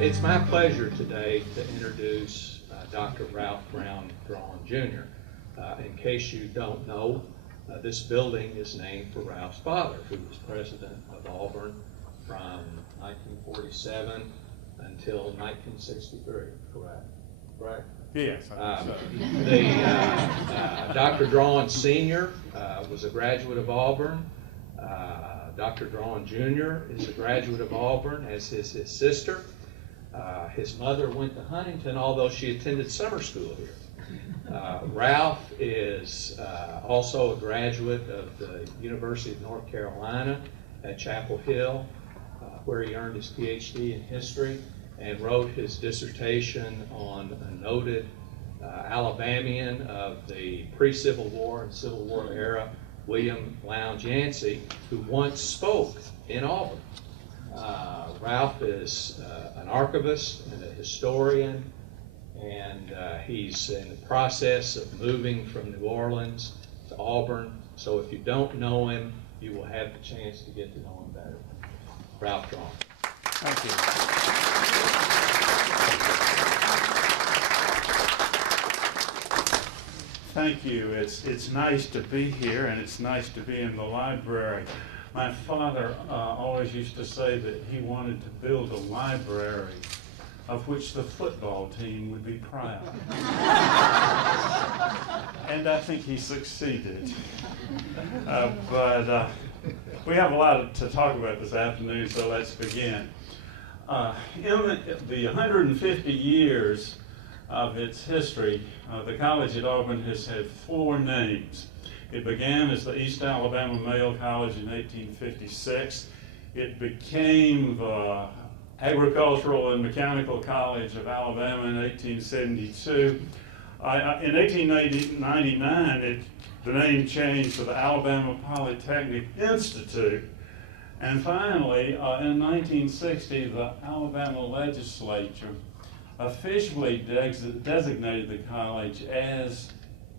It's my pleasure today to introduce Dr. Ralph Brown Draughon Jr. In case you don't know, this building is named for Ralph's father, who was president of Auburn from 1947 until 1963, correct? Yes. Dr. Draughon Sr. Was a graduate of Auburn. Dr. Draughon Jr. is a graduate of Auburn, as is his sister. His mother went to Huntington, although she attended summer school here. Ralph is also a graduate of the University of North Carolina at Chapel Hill, where he earned his Ph.D. in history and wrote his dissertation on a noted Alabamian of the pre-Civil War and Civil War era, William Lowndes Yancey, who once spoke in Auburn. Ralph is an archivist and a historian, and he's in the process of moving from New Orleans to Auburn. So if you don't know him, you will have the chance to get to know him better. Ralph Draughon. Thank you. Thank you. It's nice to be here, and it's nice to be in the library. My father always used to say that he wanted to build a library of which the football team would be proud. And I think he succeeded. But we have a lot to talk about this afternoon, so let's begin. In the 150 years of its history, the college at Auburn has had 4 names. It began as the East Alabama Male College in 1856. It became the Agricultural and Mechanical College of Alabama in 1872. In 1899, the name changed to the Alabama Polytechnic Institute. And finally, in 1960, the Alabama legislature officially designated the college as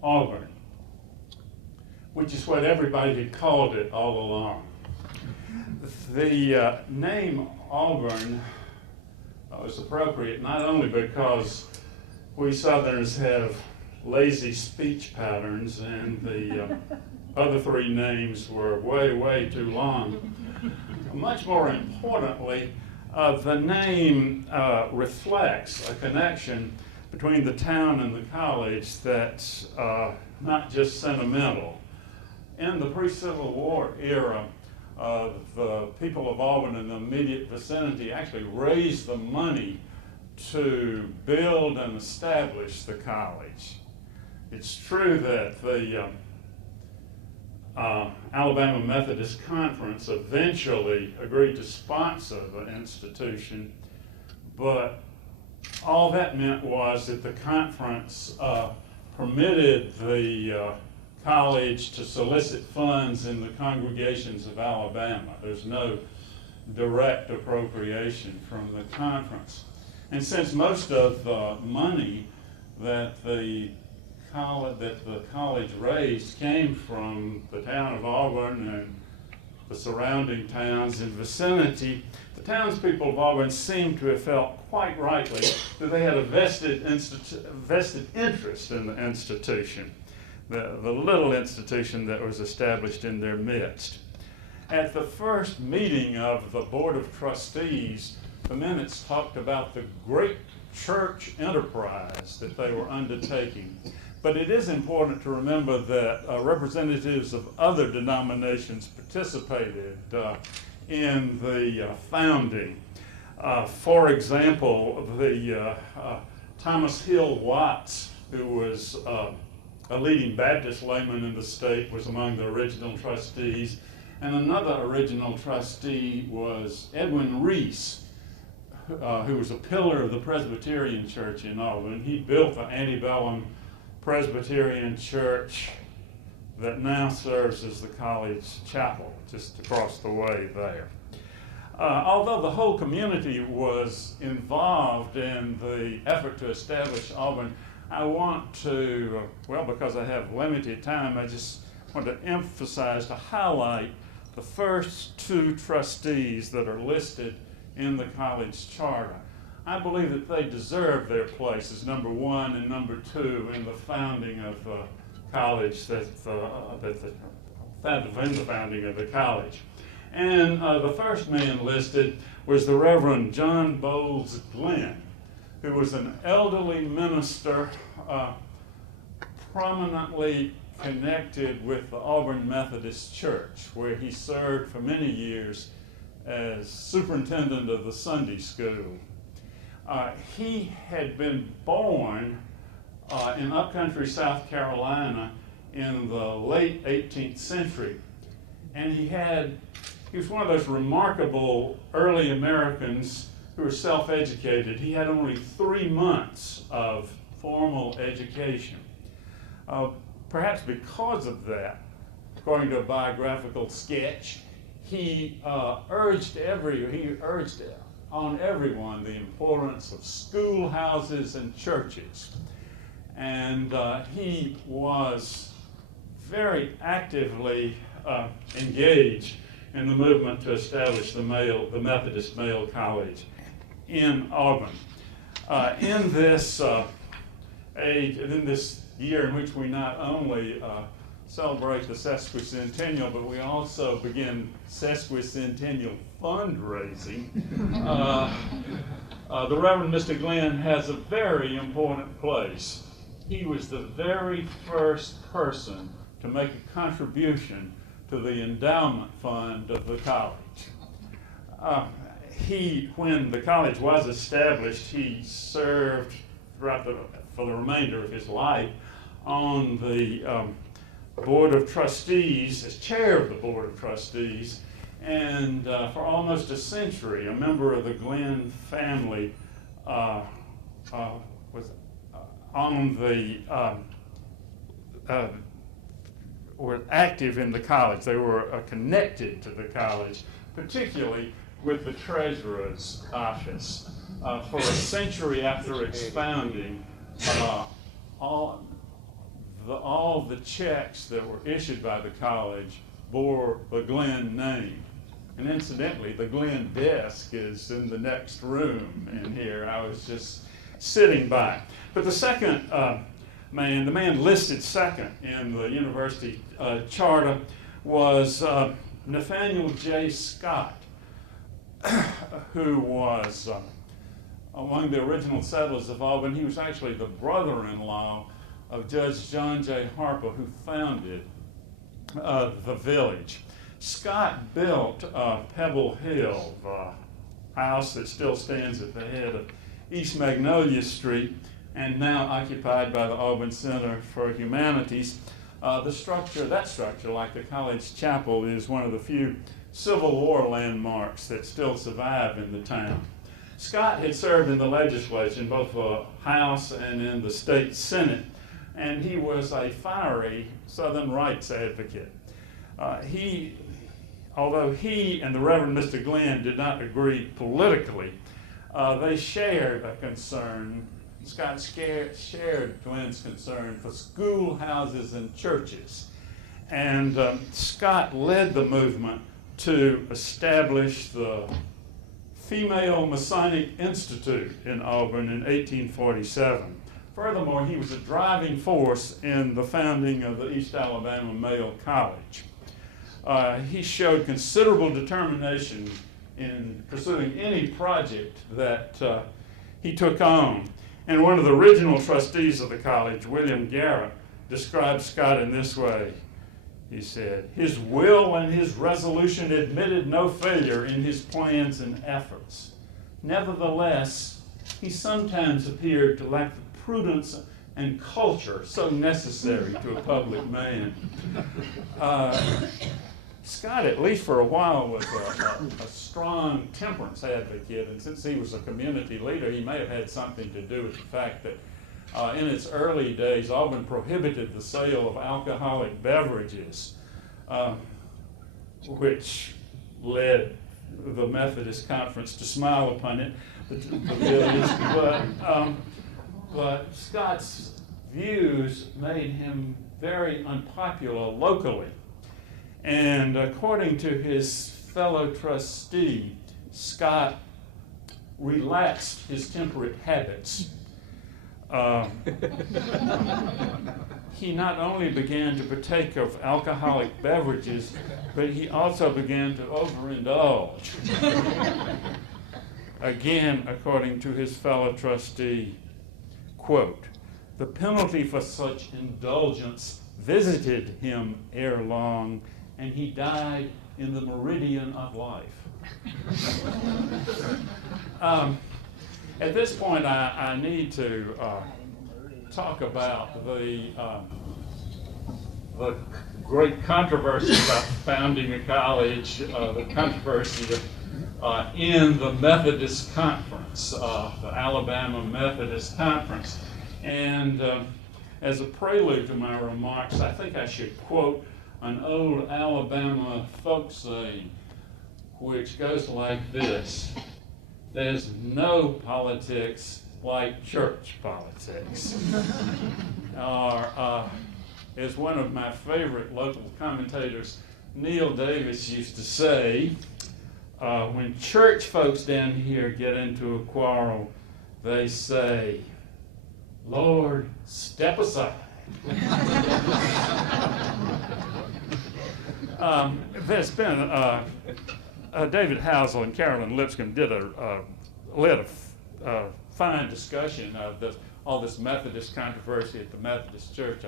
Auburn, which is what everybody had called it all along. The name Auburn was appropriate not only because we Southerners have lazy speech patterns and the other 3 names were way too long. Much more importantly, the name reflects a connection between the town and the college that's not just sentimental. In the pre-Civil War era, the people of Auburn and the immediate vicinity actually raised the money to build and establish the college. It's true that the Alabama Methodist Conference eventually agreed to sponsor the institution, but all that meant was that the conference permitted the college to solicit funds in the congregations of Alabama. There's no direct appropriation from the conference. And since most of the money that the college raised came from the town of Auburn and the surrounding towns in vicinity, the townspeople of Auburn seem to have felt quite rightly that they had a vested interest in the institution, the little institution that was established in their midst. At the first meeting of the Board of Trustees, the minutes talked about the great church enterprise that they were undertaking. But it is important to remember that representatives of other denominations participated in the founding. For example, the Thomas Hill Watts, who was a leading Baptist layman in the state, was among the original trustees. And another original trustee was Edwin Reese, who was a pillar of the Presbyterian Church in Auburn. He built the antebellum Presbyterian Church that now serves as the college chapel, just across the way there. Although the whole community was involved in the effort to establish Auburn, I want to, because I have limited time, I just want to emphasize, to highlight the first 2 trustees that are listed in the college charter. I believe that they deserve their places, number one and number two, in the founding of the college, in the founding of the college. And the first man listed was the Reverend John Bowles Glenn, who was an elderly minister prominently connected with the Auburn Methodist Church, where he served for many years as superintendent of the Sunday school. He had been born in upcountry South Carolina in the late 18th century, and he was one of those remarkable early Americans who were self-educated. He had only 3 months of formal education. Perhaps because of that, according to a biographical sketch, he urged on everyone the importance of schoolhouses and churches. And he was very actively engaged in the movement to establish the Methodist Male College in Auburn. In this year in which we not only celebrate the sesquicentennial, but we also begin sesquicentennial fundraising, the Reverend Mr. Glenn has a very important place. He was the very first person to make a contribution to the endowment fund of the college. When the college was established, he served for the remainder of his life on the Board of Trustees, as chair of the Board of Trustees, and for almost a century, a member of the Glenn family were active in the college. They were connected to the college, particularly with the treasurer's office. For a century after its founding, all the checks that were issued by the college bore the Glenn name. And incidentally, the Glenn desk is in the next room in here. I was just sitting by. But the second the man listed second in the university charter was Nathaniel J Scott, who was among the original settlers of Auburn. He was actually the brother-in-law of Judge John J. Harper, who founded the village. Scott built Pebble Hill, the house that still stands at the head of East Magnolia Street and now occupied by the Auburn Center for Humanities. That structure, like the college chapel, is one of the few Civil War landmarks that still survive in the town. Scott had served in the legislature, in both the House and in the state Senate, and he was a fiery Southern rights advocate. Although he and the Reverend Mr. Glenn did not agree politically, they shared a concern. Scott shared Glenn's concern for schoolhouses and churches. And Scott led the movement to establish the Female Masonic Institute in Auburn in 1847. Furthermore, he was a driving force in the founding of the East Alabama Male College. He showed considerable determination in pursuing any project that he took on. And one of the original trustees of the college, William Garrett, described Scott in this way. He said, "His will and his resolution admitted no failure in his plans and efforts. Nevertheless, he sometimes appeared to lack the prudence and culture so necessary to a public man." Scott, at least for a while, was a strong temperance advocate, and since he was a community leader, he may have had something to do with the fact that in its early days, Auburn prohibited the sale of alcoholic beverages, which led the Methodist Conference to smile upon it. But Scott's views made him very unpopular locally. And according to his fellow trustee, Scott relaxed his temperate habits. He not only began to partake of alcoholic beverages, but he also began to overindulge. Again, according to his fellow trustee, quote, "The penalty for such indulgence visited him ere long, and he died in the meridian of life." At this point, I need to talk about the great controversy about founding a college, the controversy in the Methodist Conference, the Alabama Methodist Conference. And as a prelude to my remarks, I think I should quote an old Alabama folk saying, which goes like this: "There's no politics like church politics." Or, as one of my favorite local commentators, Neil Davis, used to say, when church folks down here get into a quarrel, they say, "Lord, step aside." There's been David Housel and Carolyn Lipscomb led a fine discussion of all this Methodist controversy at the Methodist Church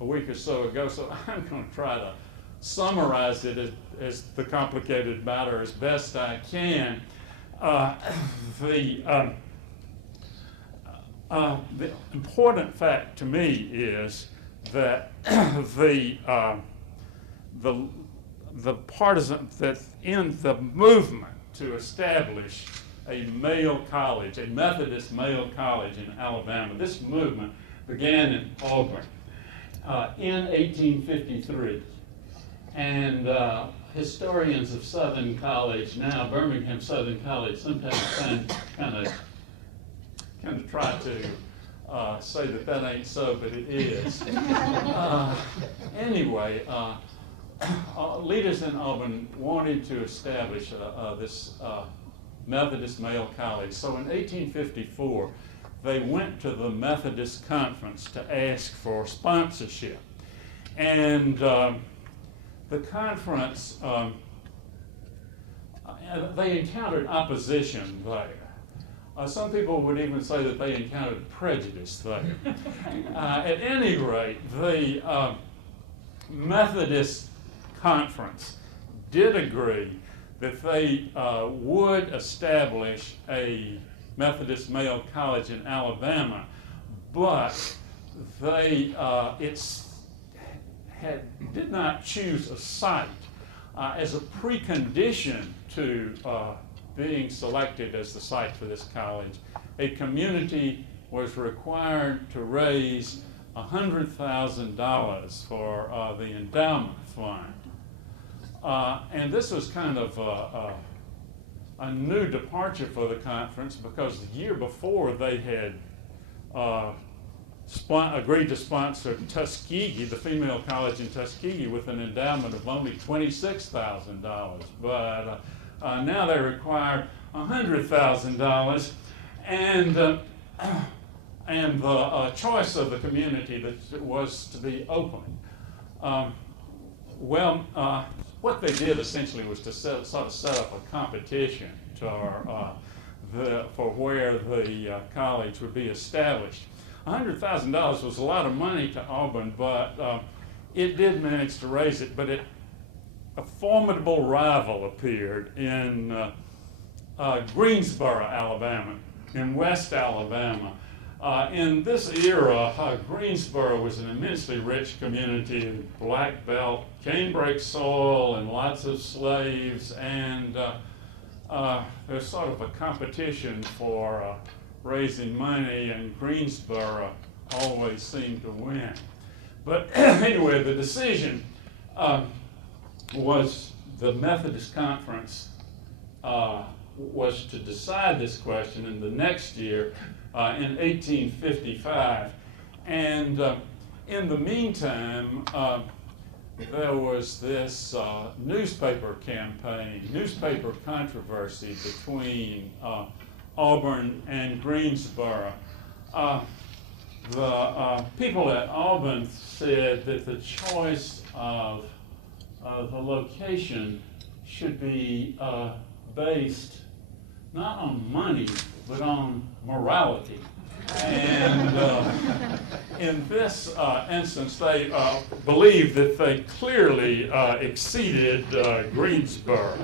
a week or so ago, so I'm going to try to summarize it as the complicated matter as best I can. The important fact to me is that the partisan that in the movement to establish a male college, a Methodist male college in Alabama, this movement began in Auburn in 1853. And historians of Southern College now, Birmingham Southern College, sometimes kind of try to say that ain't so, but it is. Anyway, leaders in Auburn wanted to establish this Methodist male college. So in 1854, they went to the Methodist Conference to ask for sponsorship. And the conference, they encountered opposition there. Some people would even say that they encountered prejudice there. At any rate, the Methodist Conference did agree that they would establish a Methodist male college in Alabama, but they did not choose a site as a precondition to being selected as the site for this college. A community was required to raise $100,000 for the endowment fund. And this was kind of a new departure for the conference, because the year before they had agreed to sponsor Tuskegee, the female college in Tuskegee, with an endowment of only $26,000. But now they required $100,000, and the choice of the community that was to be open. What they did essentially was to set up a competition for where the college would be established. $100,000 was a lot of money to Auburn, but it did manage to raise it. But a formidable rival appeared in Greensboro, Alabama, in West Alabama. In this era, Greensboro was an immensely rich community, black belt, canebrake soil, and lots of slaves, and there's sort of a competition for raising money, and Greensboro always seemed to win. But anyway, the decision was the Methodist Conference was to decide this question in the next year, in 1855. And in the meantime, there was this newspaper campaign, newspaper controversy between Auburn and Greensboro. The people at Auburn said that the choice of the location should be based not on money, but on morality. And in this instance, they believed that they clearly exceeded Greensboro.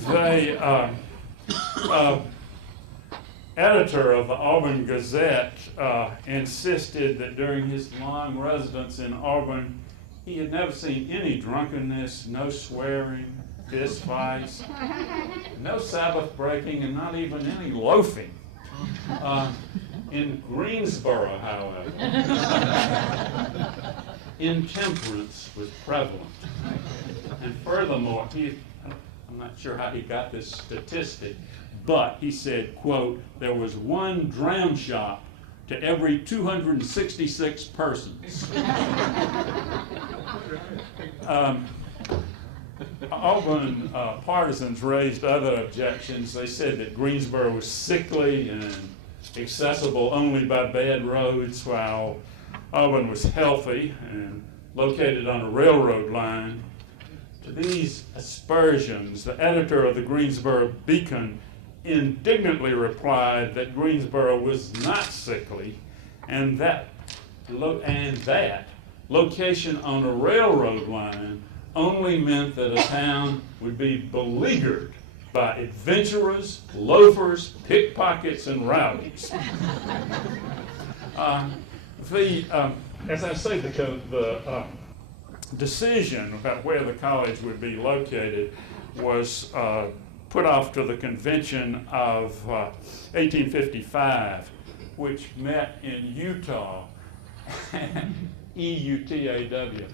The editor of the Auburn Gazette insisted that during his long residence in Auburn, he had never seen any drunkenness, no swearing, fist fights, no Sabbath breaking, and not even any loafing. In Greensboro, however, intemperance was prevalent. And furthermore, I'm not sure how he got this statistic, but he said, quote, there was one dram shop to every 266 persons. Auburn partisans raised other objections. They said that Greensboro was sickly and accessible only by bad roads, while Auburn was healthy and located on a railroad line. To these aspersions, the editor of the Greensboro Beacon indignantly replied that Greensboro was not sickly, and that location on a railroad line only meant that a town would be beleaguered by adventurers, loafers, pickpockets, and rowdies. As I say, the decision about where the college would be located was put off to the convention of 1855, which met in Utah, E-U-T-A-W.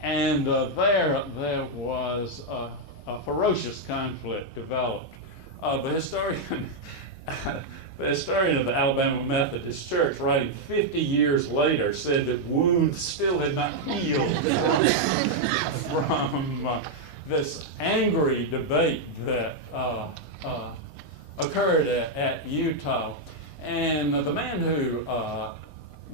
And there was a ferocious conflict developed. The historian of the Alabama Methodist Church, writing 50 years later, said that wounds still had not healed from this angry debate that occurred at Utah. And the man who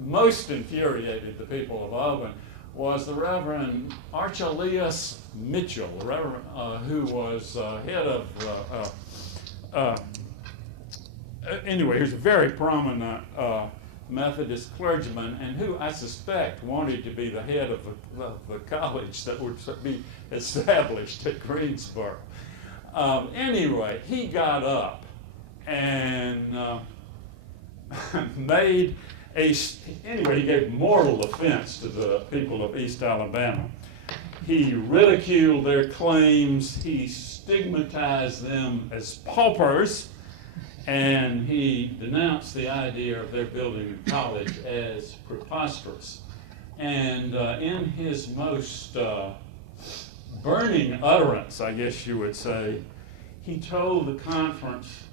most infuriated the people of Auburn was the Reverend Archelaus Mitchell, the Reverend, who was head of, anyway, he was a very prominent Methodist clergyman, and who I suspect wanted to be the head of the college that would be established at Greensboro. Anyway, he got up and he gave mortal offense to the people of East Alabama. He ridiculed their claims, he stigmatized them as paupers, and he denounced the idea of their building a college as preposterous. And in his most burning utterance, I guess you would say, he told the conference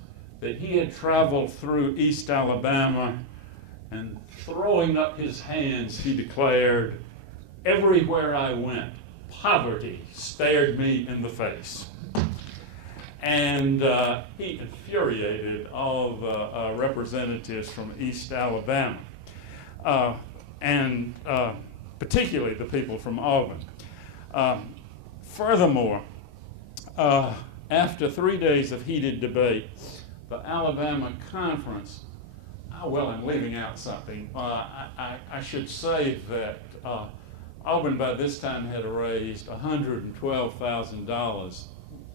that he had traveled through East Alabama, and throwing up his hands, he declared, everywhere I went, poverty stared me in the face. And he infuriated all the representatives from East Alabama, and particularly the people from Auburn. Furthermore, after 3 days of heated debate, the Alabama Conference, well, I'm leaving out something. I should say that Auburn by this time had raised $112,000.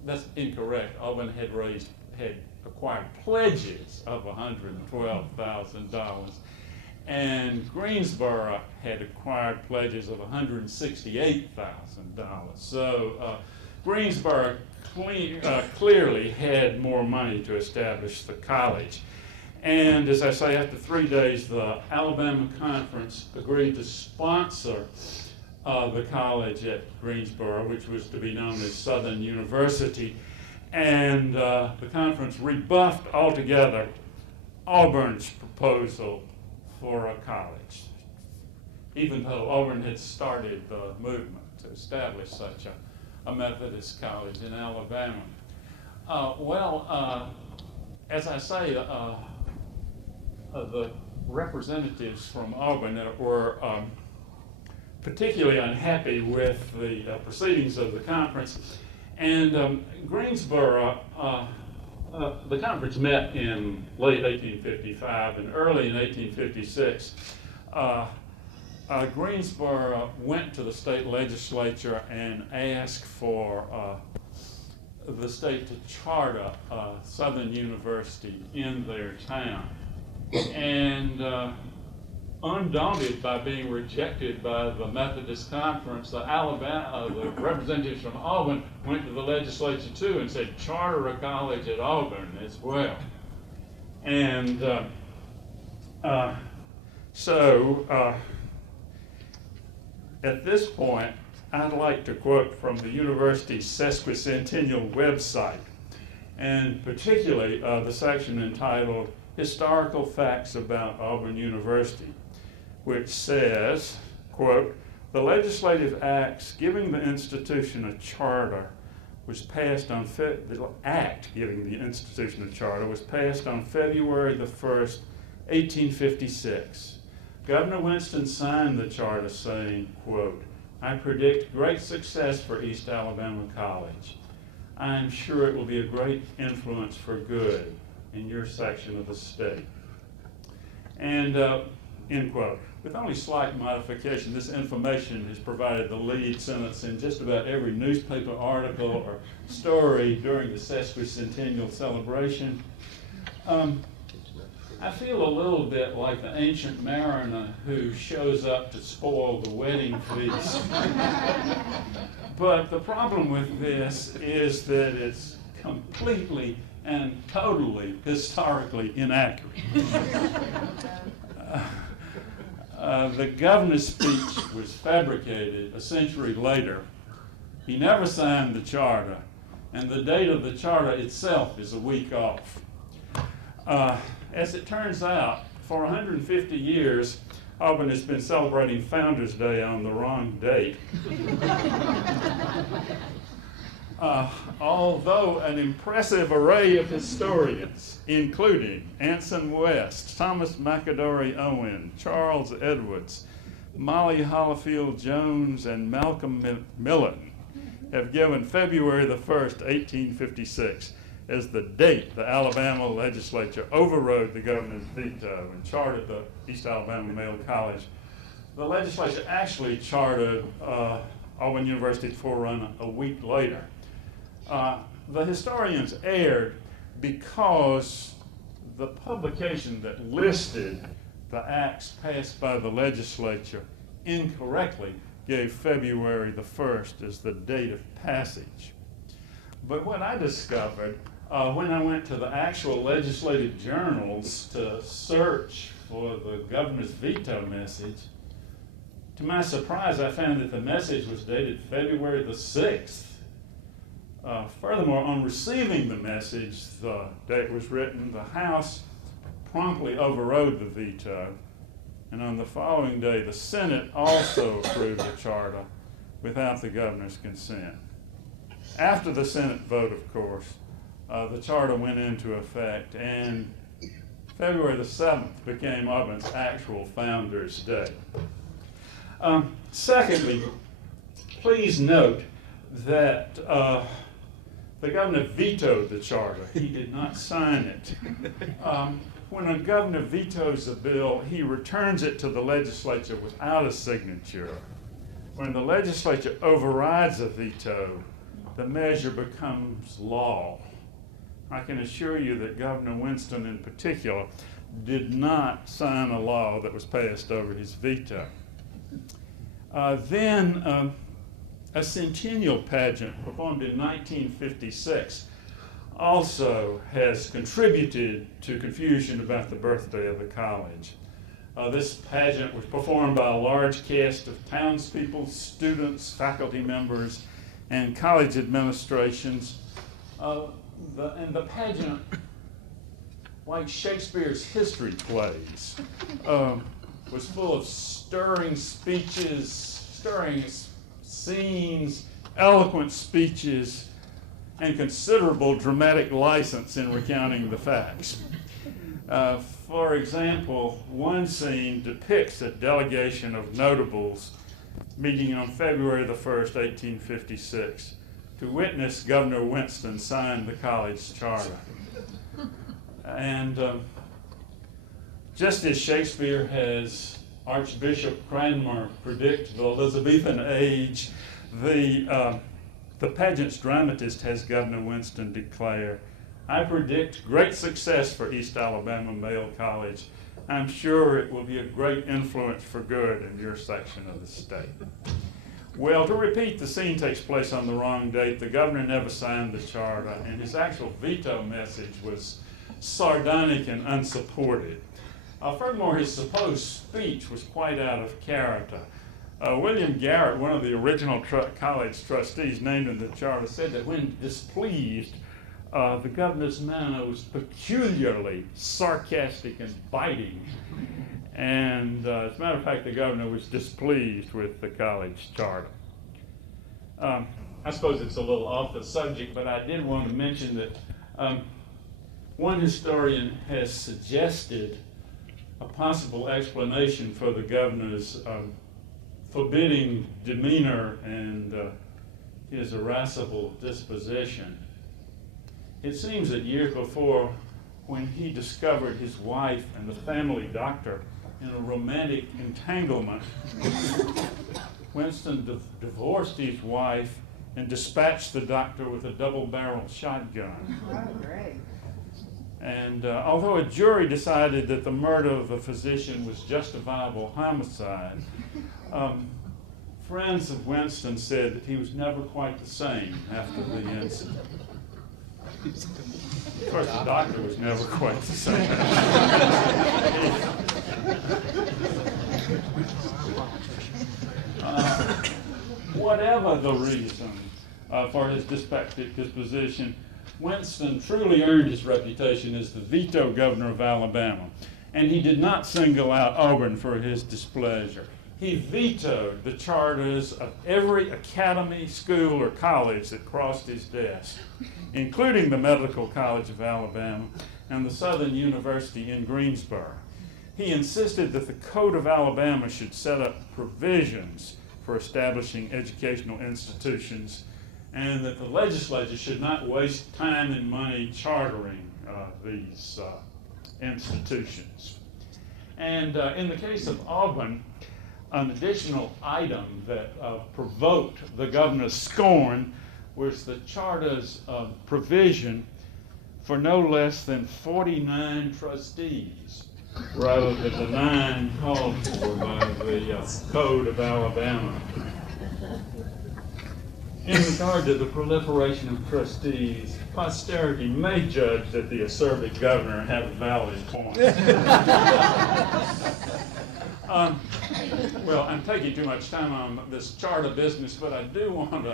That's incorrect. Auburn had acquired pledges of $112,000, and Greensboro had acquired pledges of $168,000. So Greensboro clearly had more money to establish the college. And as I say, after 3 days, the Alabama Conference agreed to sponsor the college at Greensboro, which was to be known as Southern University. And the conference rebuffed altogether Auburn's proposal for a college, even though Auburn had started the movement to establish such a Methodist college in Alabama. As I say, the representatives from Auburn were particularly unhappy with the proceedings of the conference. And Greensboro, the conference met in late 1855 and early in 1856. Greensboro went to the state legislature and asked for the state to charter a Southern university in their town. And undaunted by being rejected by the Methodist Conference, the representatives from Auburn went to the legislature too and said, charter a college at Auburn as well. And at this point, I'd like to quote from the university's sesquicentennial website, and particularly the section entitled Historical Facts About Auburn University, which says, quote, the legislative acts giving the institution a charter was passed on, the act giving the institution a charter was passed on February the 1st, 1856. Governor Winston signed the charter saying, quote, I predict great success for East Alabama College. I am sure it will be a great influence for good in your section of the state. And, end quote. With only slight modification, this information has provided the lead sentence in just about every newspaper article or story during the sesquicentennial celebration. I feel a little bit like the ancient mariner who shows up to spoil the wedding feast. But the problem with this is that it's completely and totally historically inaccurate. The governor's speech was fabricated a century later. He never signed the charter, and the date of the charter itself is a week off. As it turns out, for 150 years, Auburn has been celebrating Founders Day on the wrong date. Although an impressive array of historians, including Anson West, Thomas McAdory Owen, Charles Edwards, Molly Hollifield Jones, and Malcolm Millen, have given February the 1st, 1856, as the date the Alabama legislature overrode the governor's veto and chartered the East Alabama Male College. The legislature actually chartered Auburn University to run a week later. The historians erred because the publication that listed the acts passed by the legislature incorrectly gave February the 1st as the date of passage. But what I discovered when I went to the actual legislative journals to search for the governor's veto message, to my surprise, I found that the message was dated February the 6th. Furthermore, on receiving the message, the date was written, the House promptly overrode the veto, and on the following day, the Senate also approved the charter without the governor's consent. After the Senate vote, of course, the charter went into effect, and February the 7th became Auburn's actual Founders Day. Secondly, please note that the governor vetoed the charter. He did not sign it. When a governor vetoes a bill, he returns it to the legislature without a signature. When the legislature overrides a veto, the measure becomes law. I can assure you that Governor Winston in particular did not sign a law that was passed over his veto. Then a centennial pageant performed in 1956 also has contributed to confusion about the birthday of the college. This pageant was performed by a large cast of townspeople, students, faculty members, and college administrations. And the pageant, like Shakespeare's history plays, was full of stirring speeches, stirring scenes, eloquent speeches, and considerable dramatic license in recounting the facts. For example, one scene depicts a delegation of notables meeting on February the 1st, 1856, to witness Governor Winston sign the college charter. And just as Shakespeare has Archbishop Cranmer predict the Elizabethan age, the pageant's dramatist has Governor Winston declare, "I predict great success for East Alabama Male College. I'm sure it will be a great influence for good in your section of the state." Well, to repeat, the scene takes place on the wrong date. The governor never signed the charter, and his actual veto message was sardonic and unsupported. Furthermore, his supposed speech was quite out of character. William Garrett, one of the original college trustees named in the charter, said that when displeased, the governor's manner was peculiarly sarcastic and biting. And as a matter of fact, the governor was displeased with the college charter. I suppose it's a little off the subject, but I did want to mention that one historian has suggested a possible explanation for the governor's forbidding demeanor and his irascible disposition. It seems that years before, when he discovered his wife and the family doctor in a romantic entanglement, Winston divorced his wife and dispatched the doctor with a double-barreled shotgun. Oh, great. And although a jury decided that the murder of the physician was justifiable homicide, friends of Winston said that he was never quite the same after the incident. Of course, the doctor was never quite the same. Whatever the reason for his dyspeptic disposition, Winston truly earned his reputation as the veto governor of Alabama, and he did not single out Auburn for his displeasure. He vetoed the charters of every academy, school, or college that crossed his desk, including the Medical College of Alabama and the Southern University in Greensboro. He insisted that the Code of Alabama should set up provisions for establishing educational institutions, and that the legislature should not waste time and money chartering these institutions. And in the case of Auburn, an additional item that provoked the governor's scorn was the charter's provision for no less than 49 trustees, rather than the 9 called for by the Code of Alabama. In regard to the proliferation of trustees, posterity may judge that the acerbic governor had a valid point. Well, I'm taking too much time on this charter business, but I do want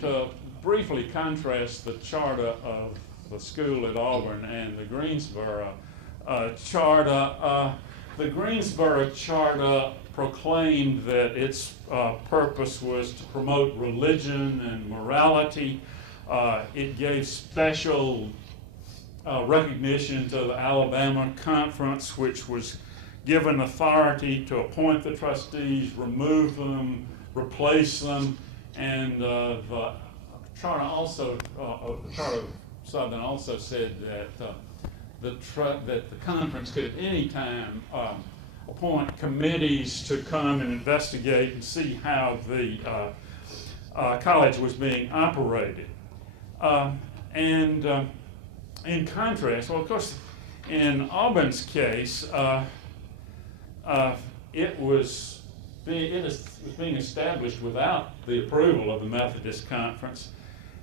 to briefly contrast the charter of the school at Auburn and the Greensboro charter. The Greensboro charter proclaimed that its purpose was to promote religion and morality. It gave special recognition to the Alabama Conference, which was given authority to appoint the trustees, remove them, replace them, and the charter also, the Charter of Southern also said that that the conference could at any time appoint committees to come and investigate and see how the college was being operated. In contrast, well, of course, in Auburn's case, it was being established without the approval of the Methodist Conference,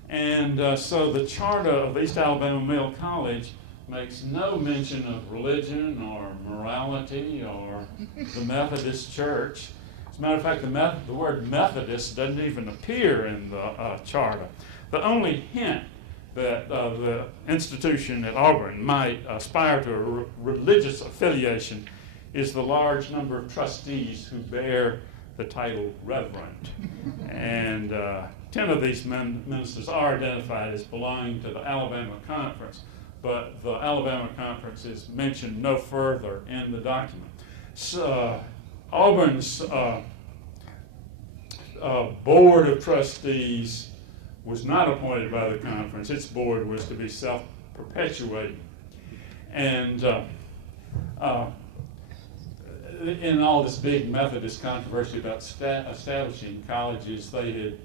and so the charter of East Alabama Male College makes no mention of religion or morality or the Methodist Church. As a matter of fact, the word Methodist doesn't even appear in the charter. The only hint that the institution at Auburn might aspire to a religious affiliation is the large number of trustees who bear the title Reverend. And 10 of these ministers are identified as belonging to the Alabama Conference, but the Alabama Conference is mentioned no further in the document. So, Auburn's board of trustees was not appointed by the conference. Its board was to be self-perpetuating. And in all this big Methodist controversy about establishing colleges, the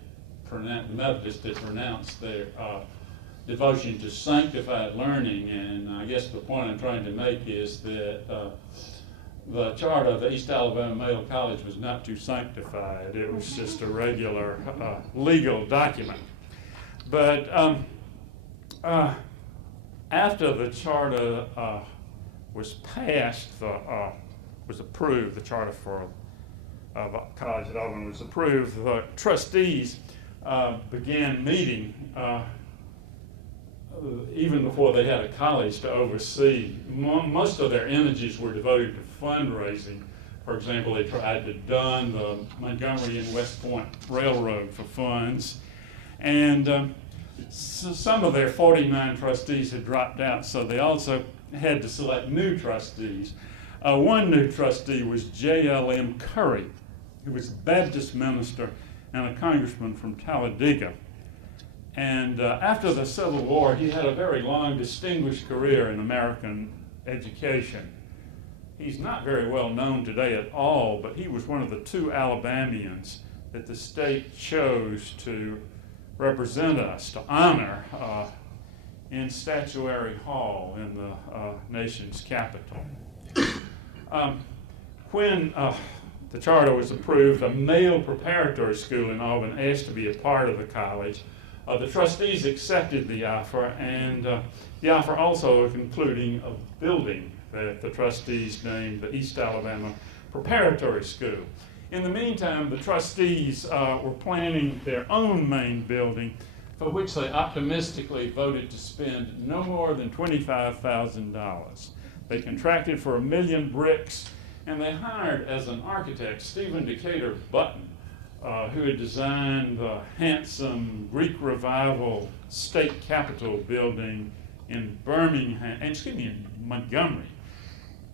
Methodists had pronounced their devotion to sanctified learning, and I guess the point I'm trying to make is that the charter of the East Alabama Male College was not too sanctified. It was just a regular legal document. But after the charter was passed, was approved, the charter for college at Auburn was approved, the trustees began meeting even before they had a college to oversee. Most of their energies were devoted to fundraising. For example, they tried to dun the Montgomery and West Point Railroad for funds. And so some of their 49 trustees had dropped out, so they also had to select new trustees. One new trustee was J.L.M. Curry, who was a Baptist minister and a congressman from Talladega. And after the Civil War, he had a very long, distinguished career in American education. He's not very well known today at all, but he was one of the 2 Alabamians that the state chose to represent us, to honor in Statuary Hall in the nation's capital. When the charter was approved, a male preparatory school in Auburn asked to be a part of the college. The trustees accepted the offer, and the offer also including a building that the trustees named the East Alabama Preparatory School. In the meantime, the trustees were planning their own main building, for which they optimistically voted to spend no more than $25,000. They contracted for 1 million bricks, and they hired as an architect Stephen Decatur Button, who had designed the handsome Greek Revival State Capitol building in in Montgomery.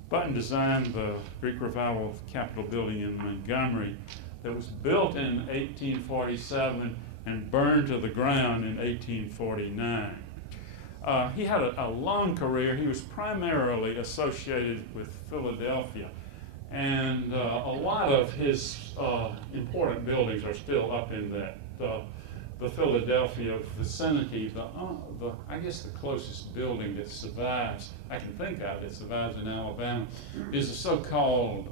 Button designed the Greek Revival Capitol building in Montgomery that was built in 1847 and burned to the ground in 1849. He had a long career. He was primarily associated with Philadelphia, and a lot of his important buildings are still up in that the Philadelphia vicinity. I guess the closest building that survives, I can think of, that survives in Alabama, is a so-called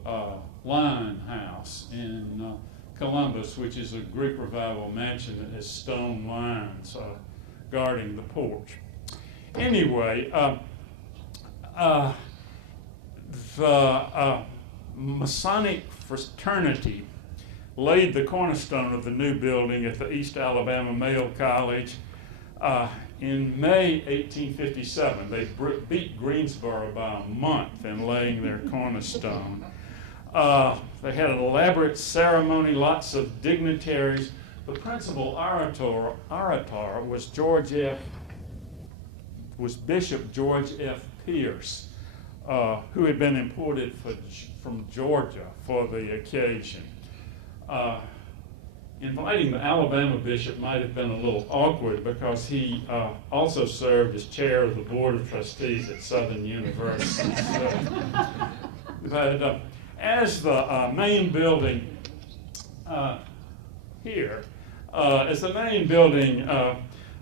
Line House in Columbus, which is a Greek Revival mansion that has stone lions guarding the porch. Anyway, the Masonic fraternity laid the cornerstone of the new building at the East Alabama Male College in May 1857. They beat Greensboro by a month in laying their cornerstone. They had an elaborate ceremony, lots of dignitaries. The principal orator was Bishop George F. Pierce, who had been imported from Georgia for the occasion. Inviting the Alabama bishop might have been a little awkward because he also served as chair of the Board of Trustees at Southern University. But as the main building as the main building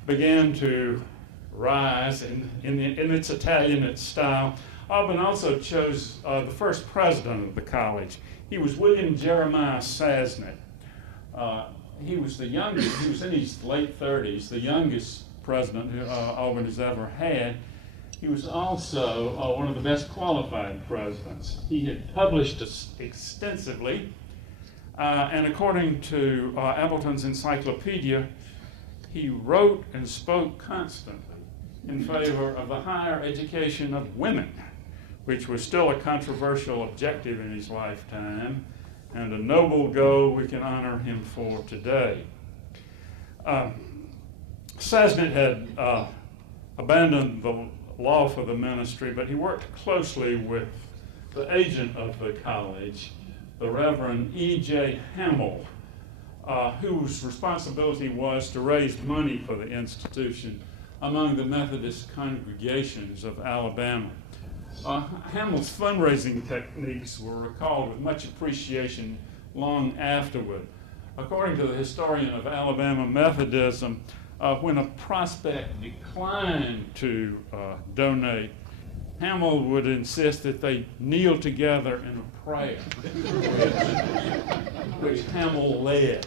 began to rise in its Italian style, Auburn also chose the first president of the college. He was William Jeremiah Sasnett. He was the youngest, he was in his late 30s, the youngest president Auburn has ever had. He was also one of the best qualified presidents. He had published extensively, and according to Appleton's encyclopedia, he wrote and spoke constantly in favor of the higher education of women, which was still a controversial objective in his lifetime, and a noble goal we can honor him for today. Sasnett had abandoned the law for the ministry, but he worked closely with the agent of the college, the Reverend E.J. Hamill, whose responsibility was to raise money for the institution among the Methodist congregations of Alabama. Hamill's fundraising techniques were recalled with much appreciation long afterward. According to the historian of Alabama Methodism, when a prospect declined to donate, Hamill would insist that they kneel together in a prayer, which Hamill led.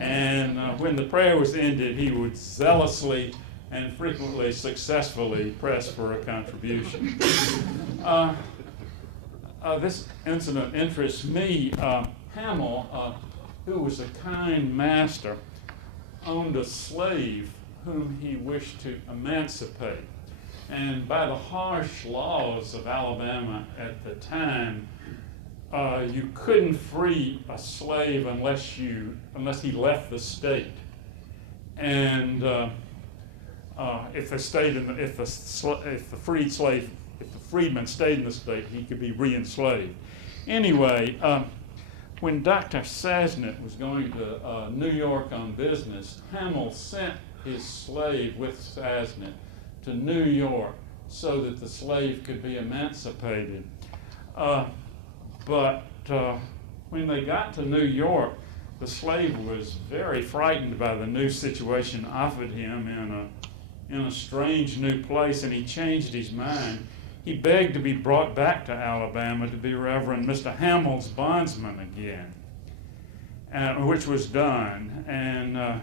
And when the prayer was ended, he would zealously and frequently successfully press for a contribution. This incident interests me. Hamill, who was a kind master, owned a slave whom he wished to emancipate. And by the harsh laws of Alabama at the time, you couldn't free a slave unless he left the state. And if the freedman stayed in the state, he could be re-enslaved. Anyway, when Dr. Sasnett was going to New York on business, Hamill sent his slave with Sasnett to New York so that the slave could be emancipated. But when they got to New York, the slave was very frightened by the new situation offered him in a strange new place, and he changed his mind. He begged to be brought back to Alabama to be Reverend Mr. Hamill's bondsman again, which was done. And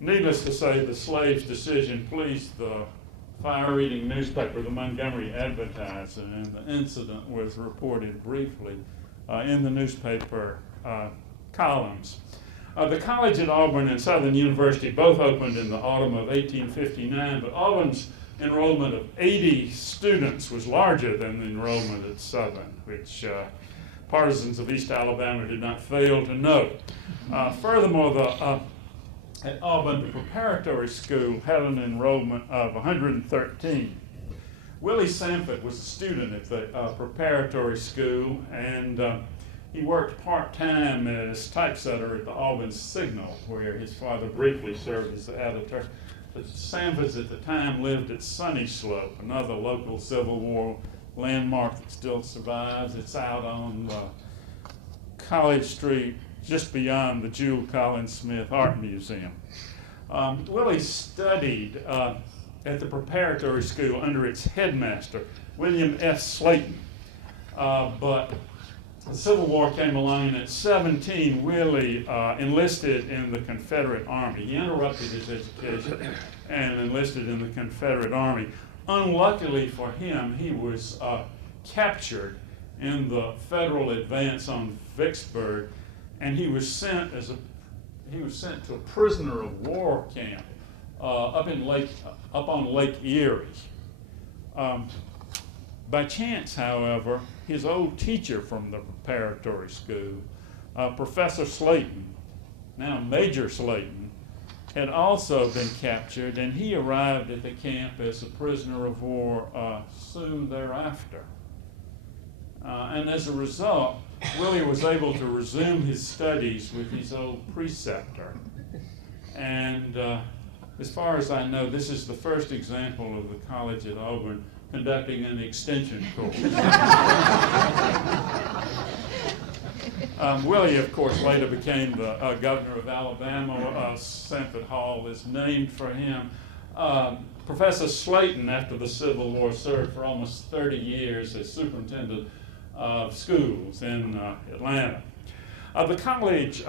needless to say, the slave's decision pleased the fire-eating newspaper, the Montgomery Advertiser, and the incident was reported briefly in the newspaper columns. The college at Auburn and Southern University both opened in the autumn of 1859, but Auburn's enrollment of 80 students was larger than the enrollment at Southern, which partisans of East Alabama did not fail to note. Furthermore, at Auburn, the preparatory school had an enrollment of 113. Willie Sanford was a student at the preparatory school, and he worked part-time as typesetter at the Auburn Signal, where his father briefly served as the editor. The Sanfords at the time lived at Sunny Slope, another local Civil War landmark that still survives. It's out on College Street, just beyond the Jewel Collins Smith Art Museum. Willie studied at the preparatory school under its headmaster, William F. Slaton. But the Civil War came along, and at 17, Willie enlisted in the Confederate Army. He interrupted his education and enlisted in the Confederate Army. Unluckily for him, he was captured in the Federal advance on Vicksburg, and he was sent to a prisoner of war camp up on Lake Erie. By chance, however, his old teacher from the preparatory school, Professor Slaton, now Major Slaton, had also been captured, and he arrived at the camp as a prisoner of war soon thereafter. And as a result, Willie was able to resume his studies with his old preceptor. And as far as I know, this is the first example of the college at Auburn conducting an extension course. Willie, of course, later became the governor of Alabama. Sanford Hall is named for him. Professor Slaton, after the Civil War, served for almost 30 years as superintendent of schools in Atlanta. The college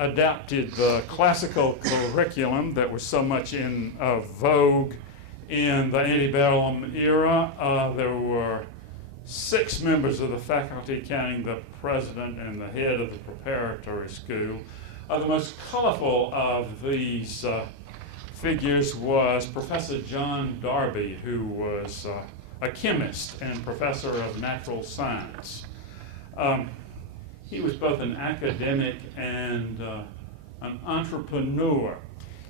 adapted the classical curriculum that was so much in vogue in the antebellum era. There were 6 members of the faculty, counting the president and the head of the preparatory school. The most colorful of these figures was Professor John Darby, who was a chemist and professor of natural science. He was both an academic and an entrepreneur.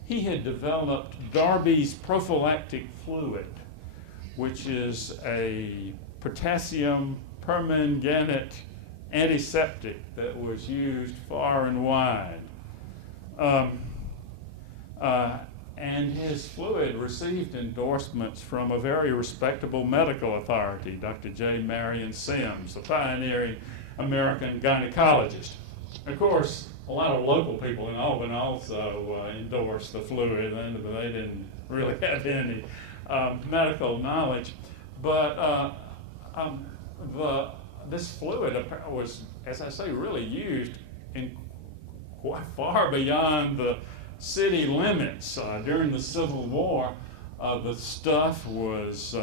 He had developed Darbys prophylactic fluid, which is a potassium permanganate antiseptic that was used far and wide. And his fluid received endorsements from a very respectable medical authority, Dr. J. Marion Sims, a pioneering American gynecologist. Of course, a lot of local people in Auburn also endorsed the fluid, and they didn't really have any medical knowledge. But this fluid was, as I say, really used in quite far beyond the city limits. During the Civil War, the stuff was,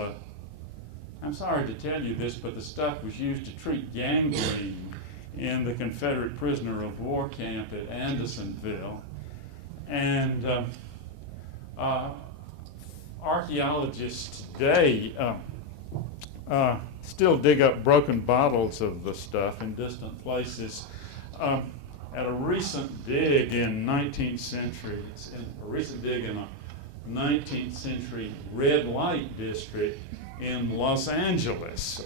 I'm sorry to tell you this, but the stuff was used to treat gangrene in the Confederate prisoner of war camp at Andersonville. And archaeologists today still dig up broken bottles of the stuff in distant places. At a recent dig in 19th century, a recent dig in a 19th century red light district in Los Angeles,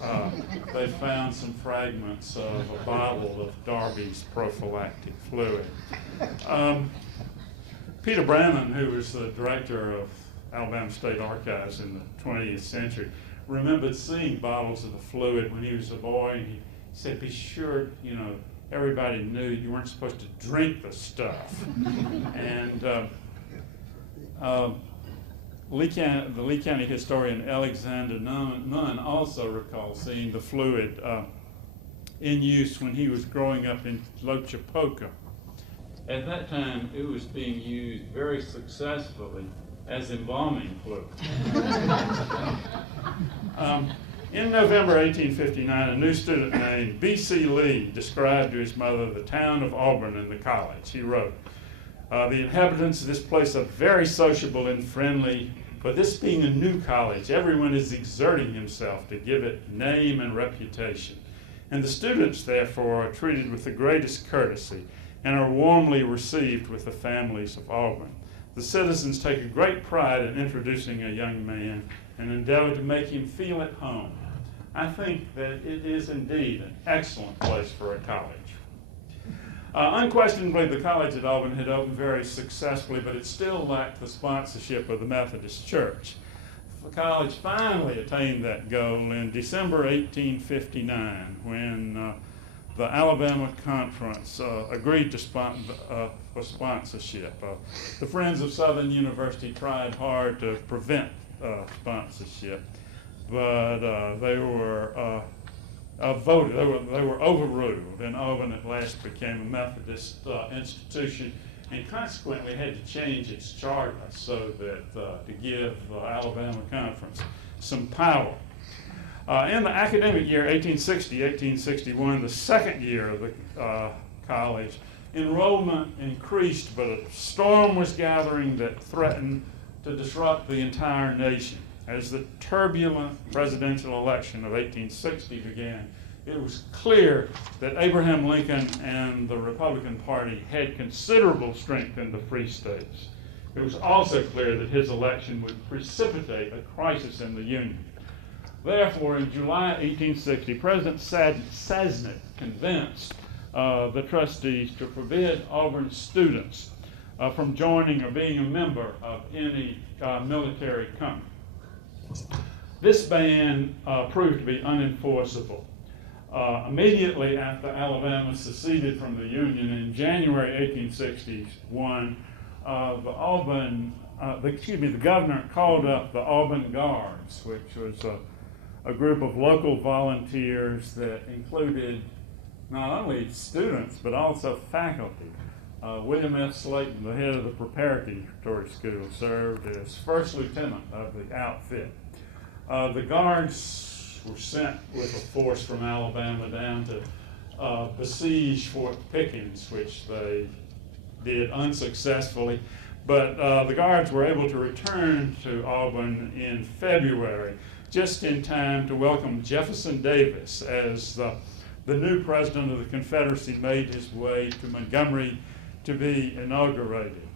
they found some fragments of a bottle of Darbys prophylactic fluid. Peter Brannan, who was the director of Alabama State Archives in the 20th century, remembered seeing bottles of the fluid when he was a boy, and he said, be sure, everybody knew you weren't supposed to drink the stuff. And the Lee County historian Alexander Nunn also recalls seeing the fluid in use when he was growing up in Lochapoka. At that time, it was being used very successfully as embalming fluid. In November 1859, a new student named B.C. Lee described to his mother the town of Auburn and the college. He wrote, the inhabitants of this place are very sociable and friendly, but this being a new college, everyone is exerting himself to give it name and reputation. And the students, therefore, are treated with the greatest courtesy and are warmly received with the families of Auburn. The citizens take a great pride in introducing a young man and endeavor to make him feel at home. I think that it is indeed an excellent place for a college. Unquestionably, the college at Auburn had opened very successfully, but it still lacked the sponsorship of the Methodist Church. The college finally attained that goal in December 1859 when the Alabama Conference agreed to for sponsorship. The Friends of Southern University tried hard to prevent sponsorship, but they were voted. They were overruled, and Auburn at last became a Methodist institution, and consequently had to change its charter so that to give the Alabama Conference some power. In the academic year 1860-1861, the second year of the college, enrollment increased, but a storm was gathering that threatened to disrupt the entire nation. As the turbulent presidential election of 1860 began, it was clear that Abraham Lincoln and the Republican Party had considerable strength in the free states. It was also clear that his election would precipitate a crisis in the Union. Therefore, in July 1860, President Sasnick convinced the trustees to forbid Auburn students from joining or being a member of any military company. This ban proved to be unenforceable. Immediately after Alabama seceded from the Union in January 1861, the governor called up the Auburn Guards, which was a group of local volunteers that included not only students but also faculty. William F. Slaton, the head of the preparatory school, served as first lieutenant of the outfit. The guards were sent with a force from Alabama down to besiege Fort Pickens, which they did unsuccessfully. But the guards were able to return to Auburn in February, just in time to welcome Jefferson Davis as the new president of the Confederacy made his way to Montgomery, to be inaugurated.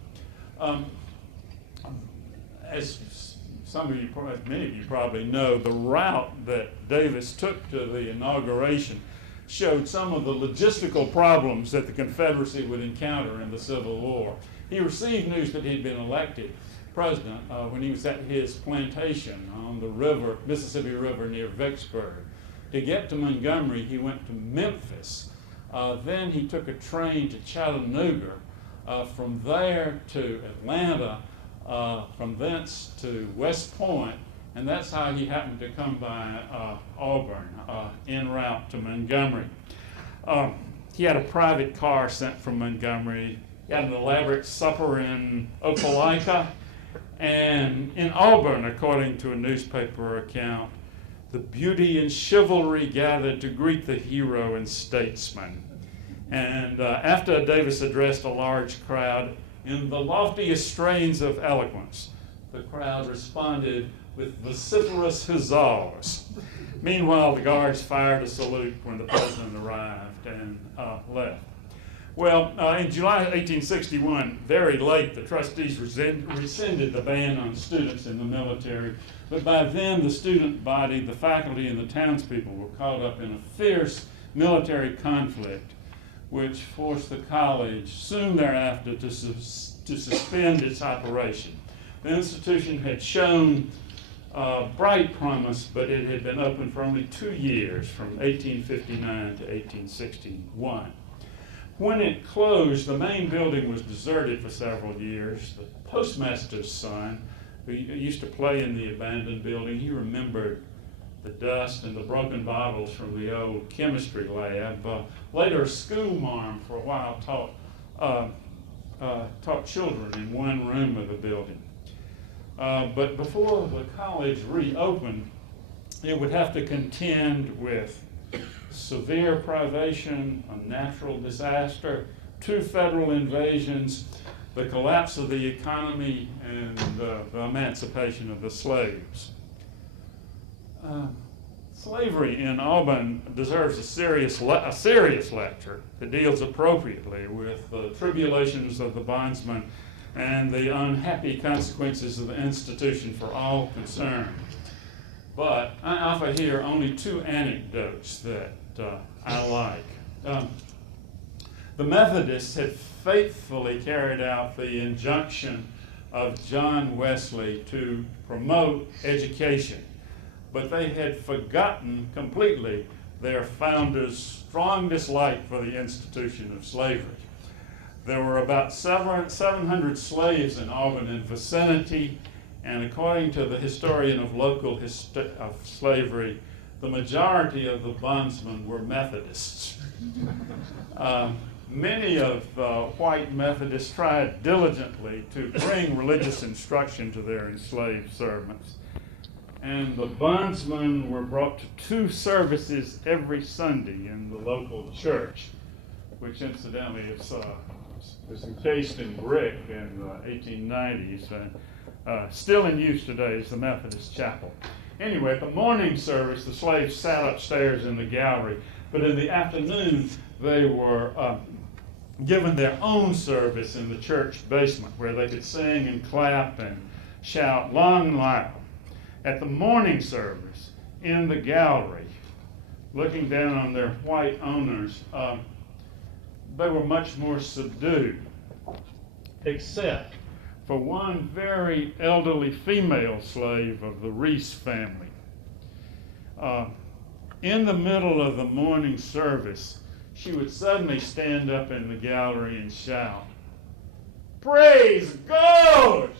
As some of you, many of you probably know, the route that Davis took to the inauguration showed some of the logistical problems that the Confederacy would encounter in the Civil War. He received news that he'd been elected president when he was at his plantation on the river, Mississippi River near Vicksburg. To get to Montgomery, he went to Memphis. Then he took a train to Chattanooga, from there to Atlanta, from thence to West Point, and that's how he happened to come by Auburn, en route to Montgomery. He had a private car sent from Montgomery. He had an elaborate supper in Opelika, and in Auburn, according to a newspaper account, the beauty and chivalry gathered to greet the hero and statesman. And after Davis addressed a large crowd in the loftiest strains of eloquence, the crowd responded with vociferous huzzas. Meanwhile, the guards fired a salute when the president arrived and left. Well, in July 1861, very late, the trustees rescinded the ban on students in the military, but by then the student body, the faculty, and the townspeople were caught up in a fierce military conflict, which forced the college soon thereafter to suspend its operation. The institution had shown bright promise, but it had been open for only 2 years, from 1859 to 1861. When it closed, the main building was deserted for several years. The postmaster's son, who used to play in the abandoned building, he remembered the dust and the broken bottles from the old chemistry lab. Later, a schoolmarm for a while taught children in one room of the building. But before the college reopened, it would have to contend with severe privation, a natural disaster, 2 federal invasions, the collapse of the economy, and the emancipation of the slaves. Slavery in Auburn deserves a serious lecture that deals appropriately with the tribulations of the bondsman and the unhappy consequences of the institution for all concerned. But I offer here only 2 anecdotes that I like. The Methodists had faithfully carried out the injunction of John Wesley to promote education, but they had forgotten completely their founder's strong dislike for the institution of slavery. There were about 700 slaves in Auburn and vicinity, and according to the historian of local of slavery, the majority of the bondsmen were Methodists. Many of the white Methodists tried diligently to bring religious instruction to their enslaved servants, and the bondsmen were brought to 2 services every Sunday in the local church, which incidentally is encased in brick in the 1890s and still in use today as the Methodist chapel. Anyway, at the morning service, the slaves sat upstairs in the gallery, but in the afternoon, they were given their own service in the church basement, where they could sing and clap and shout long and loud. At the morning service, in the gallery, looking down on their white owners, they were much more subdued, except for one very elderly female slave of the Reese family. In the middle of the morning service, she would suddenly stand up in the gallery and shout, "Praise God!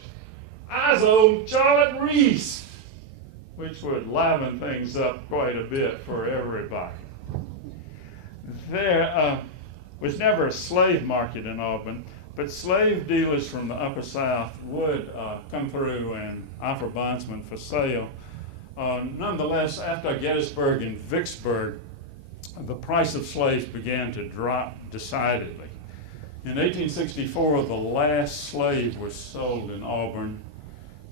I's old Charlotte Reese," which would liven things up quite a bit for everybody. There was never a slave market in Auburn, but slave dealers from the Upper South would come through and offer bondsmen for sale. Nonetheless, after Gettysburg and Vicksburg, the price of slaves began to drop decidedly. In 1864, the last slave was sold in Auburn,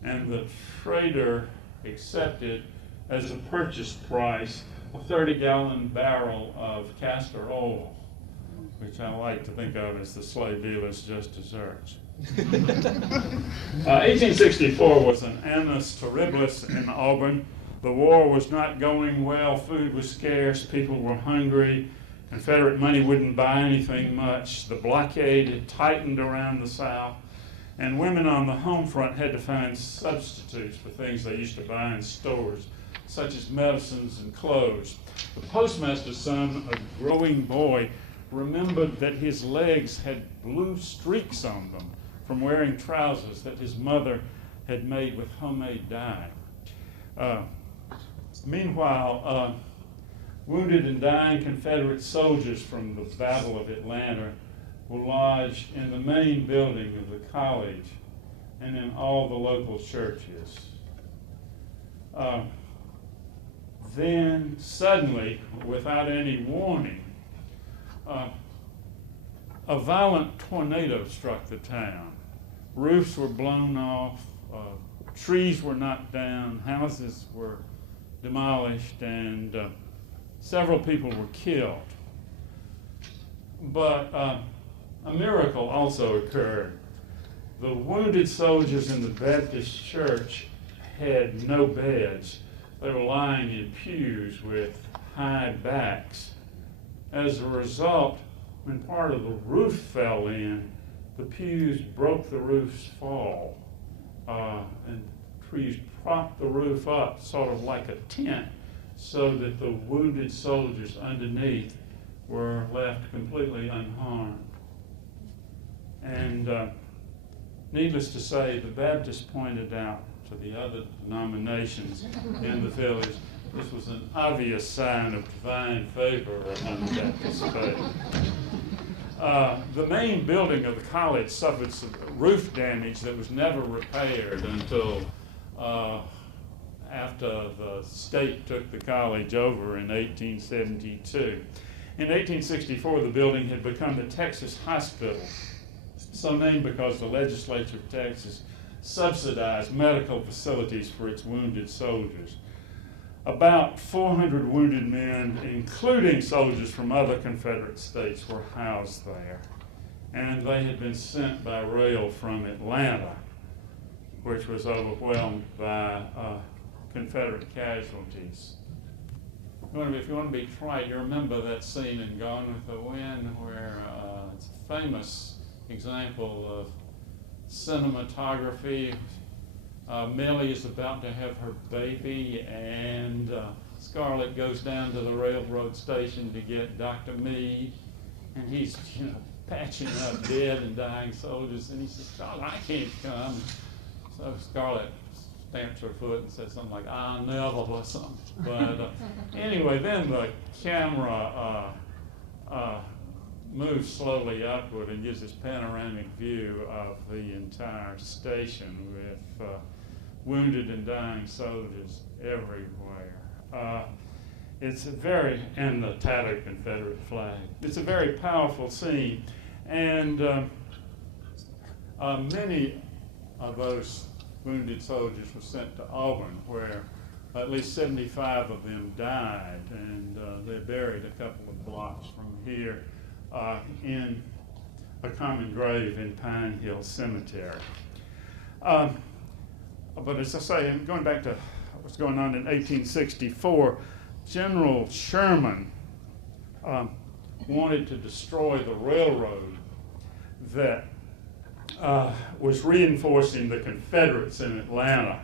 and the trader accepted as a purchase price a 30-gallon barrel of castor oil. which I like to think of as the slave dealers' just desserts. 1864 was an annus terribilis in Auburn. The war was not going well, food was scarce, people were hungry, Confederate money wouldn't buy anything much, the blockade had tightened around the South, and women on the home front had to find substitutes for things they used to buy in stores, such as medicines and clothes. The postmaster's son, a growing boy, remembered that his legs had blue streaks on them from wearing trousers that his mother had made with homemade dye. Meanwhile, wounded and dying Confederate soldiers from the Battle of Atlanta were lodged in the main building of the college and in all the local churches. Then suddenly, without any warning, a violent tornado struck the town. Roofs were blown off, trees were knocked down, houses were demolished, and several people were killed. But a miracle also occurred. The wounded soldiers in the Baptist Church had no beds. They were lying in pews with high backs. As a result, when part of the roof fell in, the pews broke the roof's fall, and trees propped the roof up sort of like a tent so that the wounded soldiers underneath were left completely unharmed. And needless to say, the Baptists pointed out to the other denominations in the village this was an obvious sign of divine favor among the Baptist faith. The main building of the college suffered some roof damage that was never repaired until after the state took the college over in 1872. In 1864, the building had become the Texas Hospital, so named because the legislature of Texas subsidized medical facilities for its wounded soldiers. About 400 wounded men, including soldiers from other Confederate states, were housed there. And they had been sent by rail from Atlanta, which was overwhelmed by Confederate casualties. If you want to be trite, you remember that scene in Gone with the Wind where it's a famous example of cinematography. Millie is about to have her baby, and Scarlett goes down to the railroad station to get Dr. Meade, and he's patching up dead and dying soldiers, and he says, "Charlotte, I can't come." So Scarlett stamps her foot and says something like, "I never," or something. But anyway, then the camera moves slowly upward and gives this panoramic view of the entire station with wounded and dying soldiers everywhere. It's and the tattered Confederate flag. It's a very powerful scene, and many of those wounded soldiers were sent to Auburn, where at least 75 of them died, and they're buried a couple of blocks from here in a common grave in Pine Hill Cemetery. But as I say, going back to what's going on in 1864, General Sherman wanted to destroy the railroad that was reinforcing the Confederates in Atlanta.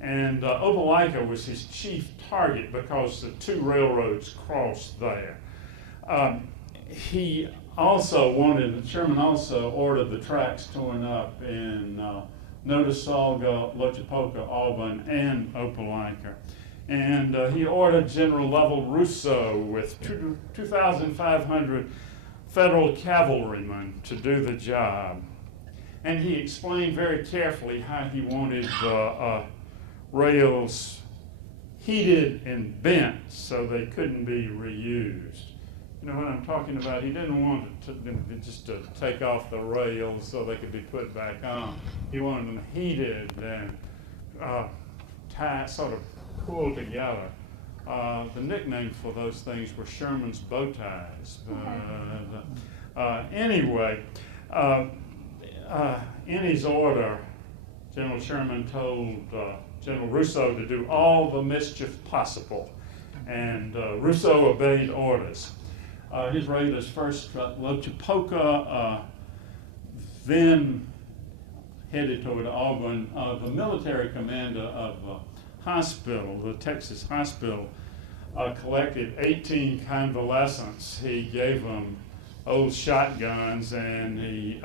And Opelika was his chief target because the two railroads crossed there. Sherman also ordered the tracks torn up in Notasulga, Lochapoka, Auburn, and Opelika. And he ordered General Lovell Rousseau with 2,500 Federal cavalrymen to do the job. And he explained very carefully how he wanted the rails heated and bent so they couldn't be reused. You know what I'm talking about? He didn't want them just to take off the rails so they could be put back on. He wanted them heated and sort of pulled together the nickname for those things were Sherman's bow ties. Anyway, in his order, General Sherman told General Rousseau to do all the mischief possible, and Rousseau obeyed orders. His raiders first struck Lochapoka, then headed toward Auburn. The military commander of hospital, the Texas hospital, collected 18 convalescents. He gave them old shotguns, and he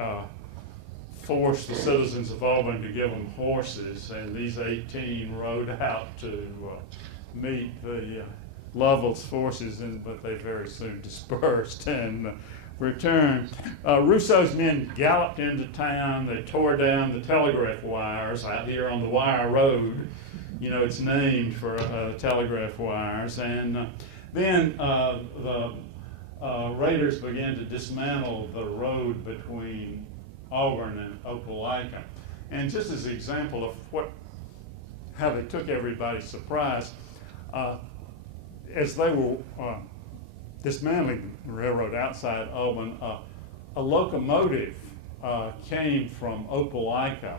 forced the citizens of Auburn to give them horses, and these 18 rode out to meet the Lovell's forces, but they very soon dispersed and returned. Rousseau's men galloped into town. They tore down the telegraph wires out here on the Wire Road. You know, it's named for telegraph wires. And then the raiders began to dismantle the road between Auburn and Opelika. And just as an example of how they took everybody surprised, as they were dismantling the railroad outside Auburn, a locomotive came from Opelika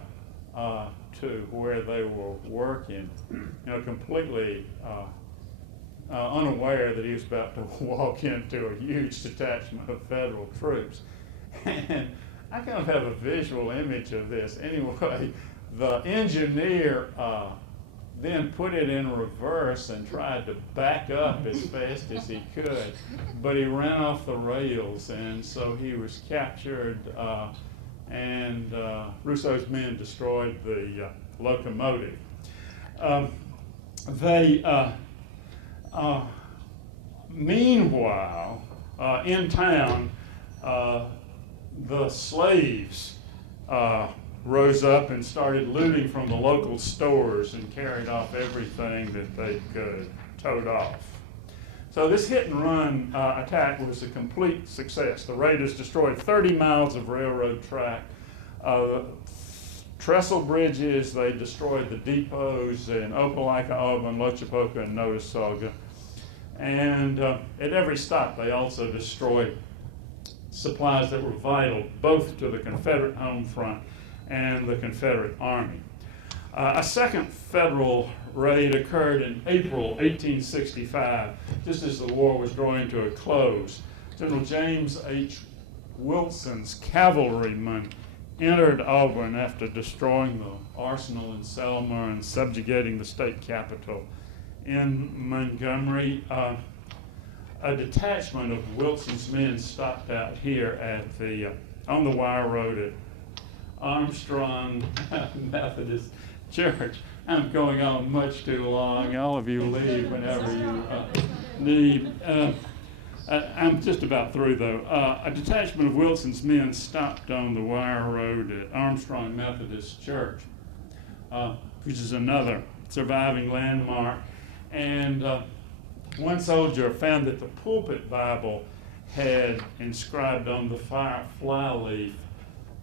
to where they were working, completely unaware that he was about to walk into a huge detachment of federal troops. And I kind of have a visual image of this. Anyway, the engineer then put it in reverse and tried to back up as fast as he could, but he ran off the rails, and so he was captured, and Rousseau's men destroyed the locomotive. Meanwhile, in town, the slaves rose up and started looting from the local stores and carried off everything that they could tote off. So this hit and run attack was a complete success. The raiders destroyed 30 miles of railroad track, trestle bridges. They destroyed the depots in Opelika, Auburn, Lochapoka, and Notasulga. And at every stop, they also destroyed supplies that were vital both to the Confederate home front and the Confederate Army. A second federal raid occurred in April 1865, just as the war was drawing to a close. General James H. Wilson's cavalrymen entered Auburn after destroying the arsenal in Selma and subjugating the state capital in Montgomery. A detachment of Wilson's men stopped out here at on the Wire Road at Armstrong Methodist Church. I'm going on much too long. All of you leave whenever you need. I'm just about through, though. A detachment of Wilson's men stopped on the Wire Road at Armstrong Methodist Church, which is another surviving landmark. And one soldier found that the pulpit Bible had inscribed on the flyleaf,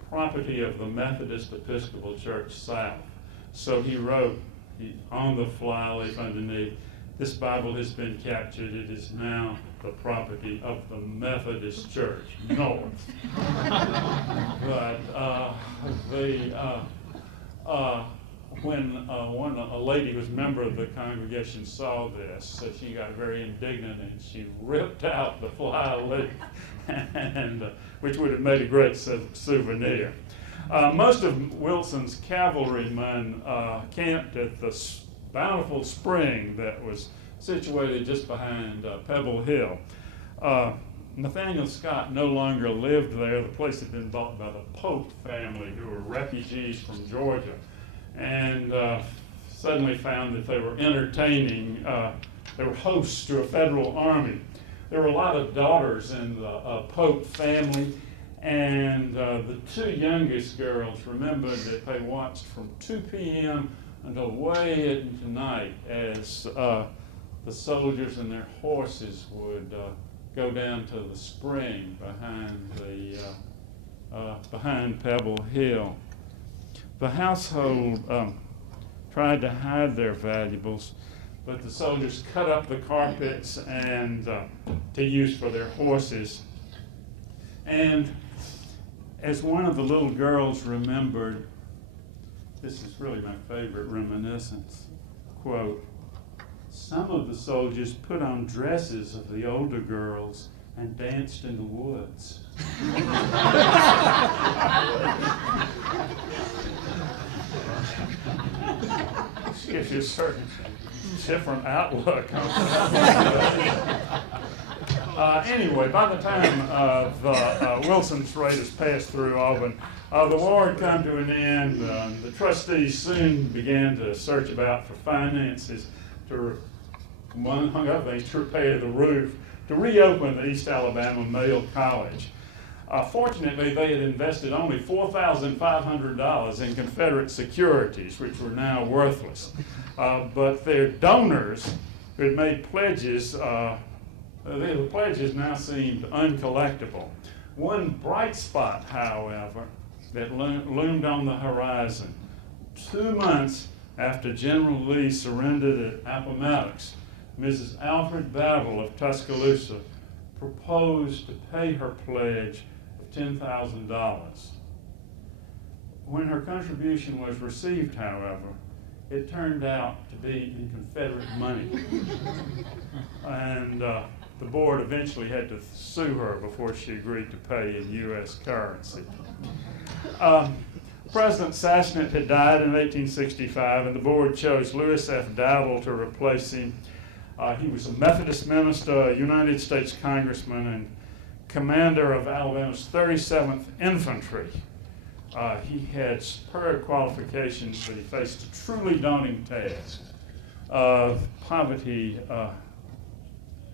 "Property of the Methodist Episcopal Church South." So he wrote on the flyleaf underneath, "This Bible has been captured. It is now the property of the Methodist Church North." But when a lady who was a member of the congregation saw this, so she got very indignant and she ripped out the flyleaf, and which would have made a great souvenir. Most of Wilson's cavalrymen camped at the bountiful spring that was situated just behind Pebble Hill. Nathaniel Scott no longer lived there. The place had been bought by the Pope family, who were refugees from Georgia, and suddenly found that they were entertaining, they were hosts to a federal army. There were a lot of daughters in the Pope family, and the two youngest girls remembered that they watched from 2 p.m. until way into night as the soldiers and their horses would go down to the spring behind Pebble Hill. The household tried to hide their valuables, but the soldiers cut up the carpets and to use for their horses. And as one of the little girls remembered, this is really my favorite reminiscence, quote, "Some of the soldiers put on dresses of the older girls and danced in the woods." Gives you a certain different outlook. Anyway, by the time the Wilson's Raiders passed through Auburn, the war had come to an end. The trustees soon began to search about for finances to, among other things, to repair the roof, to reopen the East Alabama Male College. Fortunately, they had invested only $4,500 in Confederate securities, which were now worthless. But their donors, who had made pledges, the pledges now seemed uncollectible. One bright spot, however, that loomed on the horizon. 2 months after General Lee surrendered at Appomattox, Mrs. Alfred Battle of Tuscaloosa proposed to pay her pledge of $10,000. When her contribution was received, however, it turned out to be in Confederate money. And the board eventually had to sue her before she agreed to pay in U.S. currency. President Sassonet had died in 1865, and the board chose Lewis F. Dowdle to replace him. He was a Methodist minister, a United States congressman, and commander of Alabama's 37th Infantry. He had superb qualifications, but he faced a truly daunting task of poverty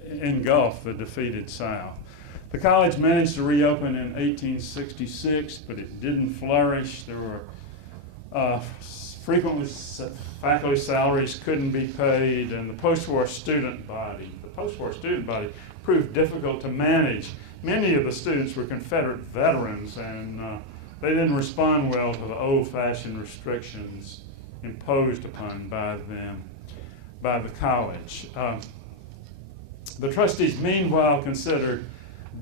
engulfed the defeated South. The college managed to reopen in 1866, but it didn't flourish. There were frequently faculty salaries couldn't be paid, and the post-war student body proved difficult to manage. Many of the students were Confederate veterans, and they didn't respond well to the old-fashioned restrictions imposed upon by the college. The trustees, meanwhile, considered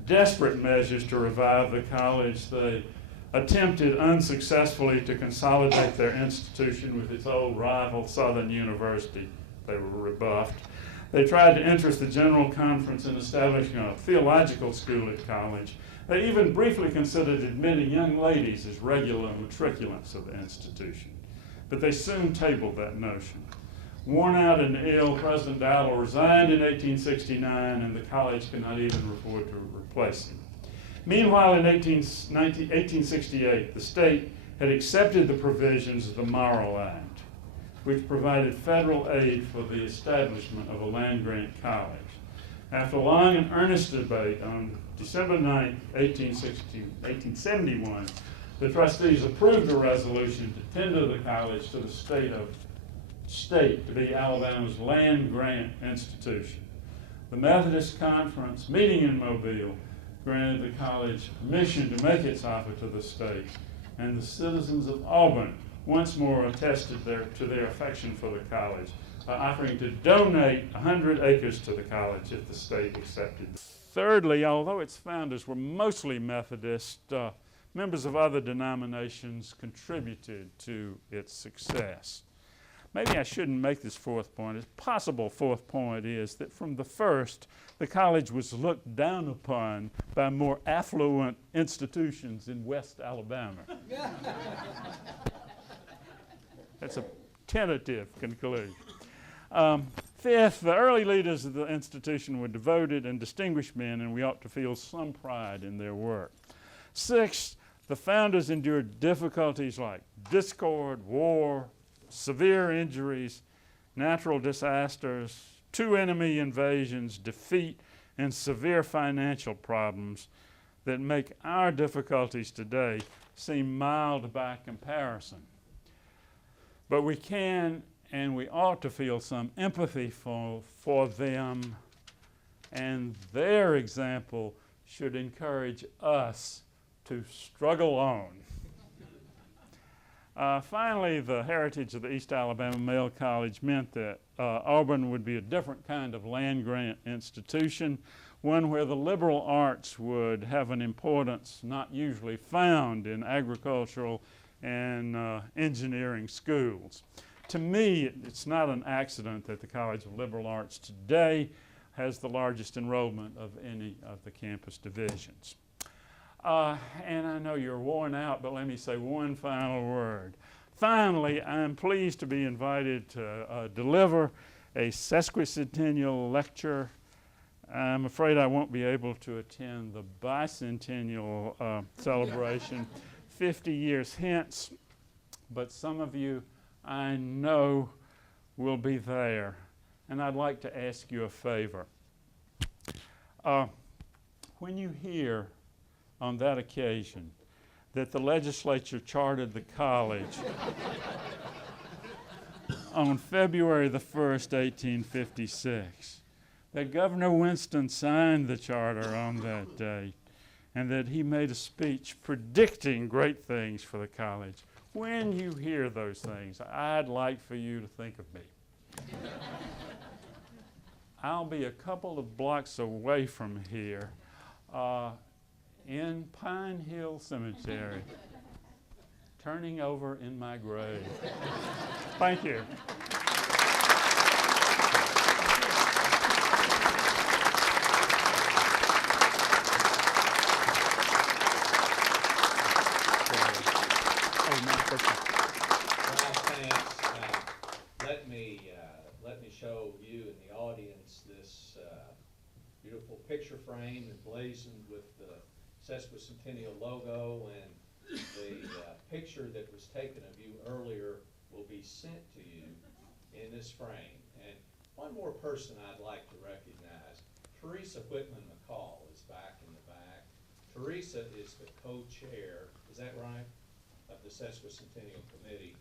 desperate measures to revive the college. They attempted unsuccessfully to consolidate their institution with its old rival, Southern University. They were rebuffed. They tried to interest the General Conference in establishing a theological school at college. They even briefly considered admitting young ladies as regular matriculants of the institution. But they soon tabled that notion. Worn out and ill, President Dowdle resigned in 1869, and the college could not even afford to replace him. Meanwhile, in 1868, the state had accepted the provisions of the Morrill Act, which provided federal aid for the establishment of a land-grant college. After long and earnest debate, on December 9, 1871, the trustees approved a resolution to tender the college to the state to be Alabama's land-grant institution. The Methodist Conference, meeting in Mobile, granted the college permission to make its offer to the state, and the citizens of Auburn once more attested to their affection for the college by offering to donate 100 acres to the college if the state accepted. Thirdly, although its founders were mostly Methodist, members of other denominations contributed to its success. Maybe I shouldn't make this fourth point. A possible fourth point is that from the first, the college was looked down upon by more affluent institutions in West Alabama. That's a tentative conclusion. Fifth, the early leaders of the institution were devoted and distinguished men, and we ought to feel some pride in their work. Sixth, the founders endured difficulties like discord, war, severe injuries, natural disasters, 2 enemy invasions, defeat, and severe financial problems that make our difficulties today seem mild by comparison. But we can and we ought to feel some empathy for them, and their example should encourage us to struggle on. Finally, the heritage of the East Alabama Male College meant that Auburn would be a different kind of land-grant institution, one where the liberal arts would have an importance not usually found in agricultural and engineering schools. To me, it's not an accident that the College of Liberal Arts today has the largest enrollment of any of the campus divisions. And I know you're worn out, but let me say one final word. Finally, I'm pleased to be invited to deliver a sesquicentennial lecture. I'm afraid I won't be able to attend the bicentennial celebration 50 years hence, but some of you I know will be there. And I'd like to ask you a favor. When you hear on that occasion that the legislature chartered the college on February the 1st, 1856, that Governor Winston signed the charter on that date, and that he made a speech predicting great things for the college. When you hear those things, I'd like for you to think of me. I'll be a couple of blocks away from here in Pine Hill Cemetery, turning over in my grave. Thank you. Let me show you in the audience this beautiful picture frame emblazoned with the sesquicentennial logo, and the picture that was taken of you earlier will be sent to you in this frame. And one more person I'd like to recognize, Teresa Whitman McCall is back in the back. Teresa is the co-chair, is that right, of the Sesquicentennial Committee.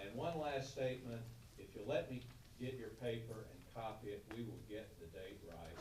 And one last statement, if you'll let me get your paper and copy it, we will get the date right.